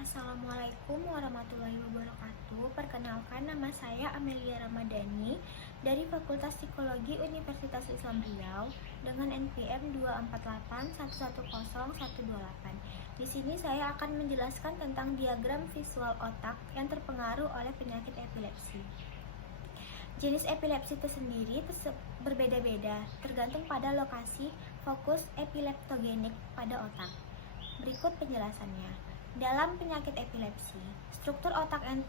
Assalamualaikum warahmatullahi wabarakatuh. Perkenalkan, nama saya Amelia Ramadhani dari Fakultas Psikologi Universitas Islam Riau dengan NPM 248110128. Di sini saya akan menjelaskan tentang diagram visual otak yang terpengaruh oleh penyakit epilepsi. Jenis epilepsi tersendiri berbeda-beda tergantung pada lokasi fokus epileptogenik pada otak. Berikut penjelasannya. Dalam penyakit epilepsi, struktur otak yang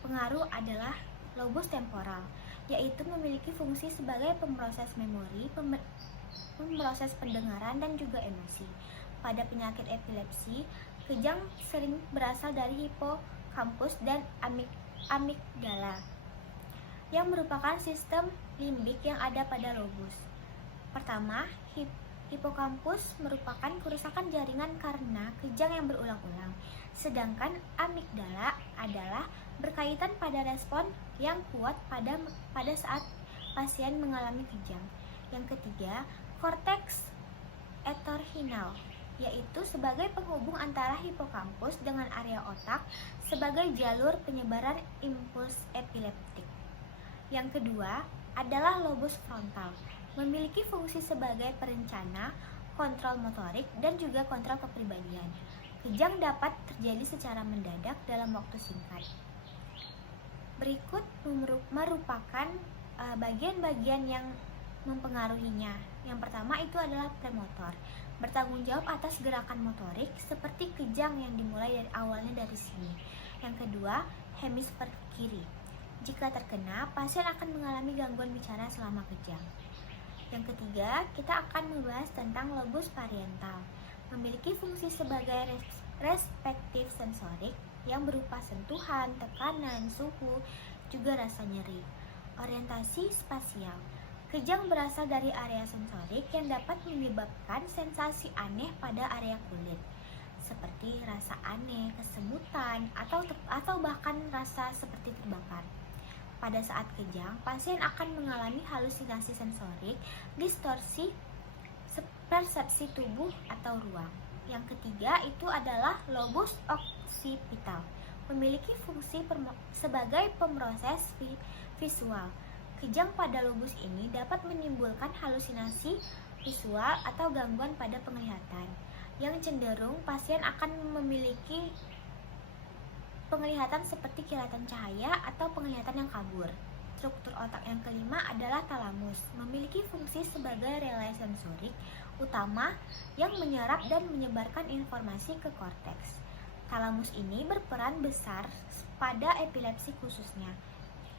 terpengaruh adalah lobus temporal, yaitu memiliki fungsi sebagai pemroses memori, pemroses pendengaran, dan juga emosi. Pada penyakit epilepsi, kejang sering berasal dari hipokampus dan amigdala, yang merupakan sistem limbik yang ada pada lobus. Pertama, hipokampus merupakan kerusakan jaringan karena kejang yang berulang-ulang, sedangkan amigdala adalah berkaitan pada respon yang kuat pada saat pasien mengalami kejang. Yang ketiga, korteks entorhinal, yaitu sebagai penghubung antara hipokampus dengan area otak sebagai jalur penyebaran impuls epileptik. Yang kedua adalah lobus frontal, memiliki fungsi sebagai perencana, kontrol motorik, dan juga kontrol kepribadian. Kejang dapat terjadi secara mendadak dalam waktu singkat. Berikut merupakan bagian-bagian yang mempengaruhinya. Yang pertama itu adalah premotor, bertanggung jawab atas gerakan motorik seperti kejang yang dimulai dari awalnya dari sini. Yang kedua, hemisfer kiri. Jika terkena, pasien akan mengalami gangguan bicara selama kejang. Yang ketiga, kita akan membahas tentang lobus parietal, memiliki fungsi sebagai respektif sensorik yang berupa sentuhan, tekanan, suhu, juga rasa nyeri. Orientasi spasial, kejang berasal dari area sensorik yang dapat menyebabkan sensasi aneh pada area kulit, seperti rasa aneh, kesemutan, atau bahkan rasa seperti terbakar. Pada saat kejang, pasien akan mengalami halusinasi sensorik, distorsi persepsi tubuh atau ruang. Yang ketiga itu adalah lobus occipital, memiliki fungsi sebagai pemroses visual. Kejang pada lobus ini dapat menimbulkan halusinasi visual atau gangguan pada penglihatan, yang cenderung pasien akan memiliki penglihatan seperti kilatan cahaya atau penglihatan yang kabur. Struktur otak yang kelima adalah talamus, memiliki fungsi sebagai relay sensorik utama yang menyerap dan menyebarkan informasi ke korteks. Talamus ini berperan besar pada epilepsi khususnya,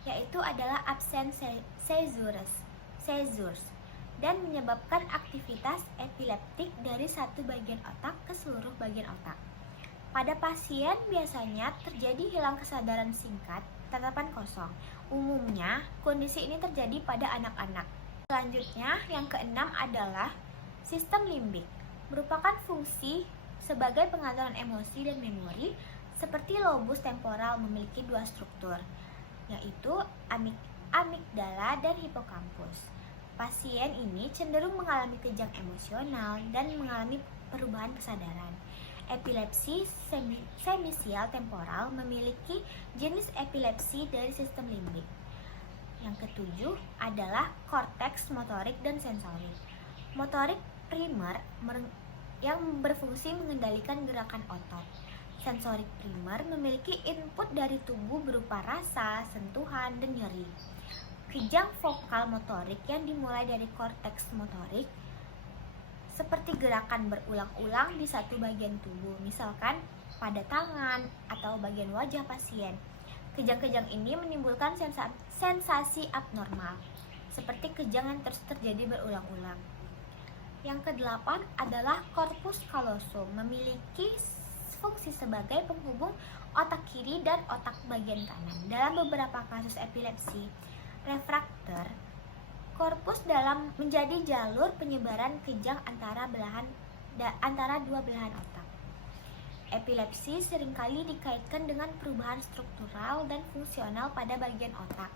yaitu adalah absen seizures dan menyebabkan aktivitas epileptik dari satu bagian otak ke seluruh bagian otak. Pada pasien biasanya terjadi hilang kesadaran singkat, tatapan kosong. Umumnya, kondisi ini terjadi pada anak-anak. Selanjutnya, yang keenam adalah sistem limbik, merupakan fungsi sebagai pengaturan emosi dan memori, seperti lobus temporal memiliki dua struktur, yaitu amigdala dan hipokampus. Pasien ini cenderung mengalami kejang emosional dan mengalami perubahan kesadaran. Epilepsi semisial temporal memiliki jenis epilepsi dari sistem limbik. Yang ketujuh adalah korteks motorik dan sensorik. Motorik primer yang berfungsi mengendalikan gerakan otot. Sensorik primer memiliki input dari tubuh berupa rasa, sentuhan, dan nyeri. Kejang vokal motorik yang dimulai dari korteks motorik, seperti gerakan berulang-ulang di satu bagian tubuh, misalkan pada tangan atau bagian wajah pasien. Kejang-kejang ini menimbulkan sensasi abnormal, seperti kejang yang terus terjadi berulang-ulang. Yang kedelapan adalah corpus callosum, memiliki fungsi sebagai penghubung otak kiri dan otak bagian kanan. Dalam beberapa kasus epilepsi refraktor, korpus dalam menjadi jalur penyebaran kejang antara dua belahan otak. Epilepsi seringkali dikaitkan dengan perubahan struktural dan fungsional pada bagian otak.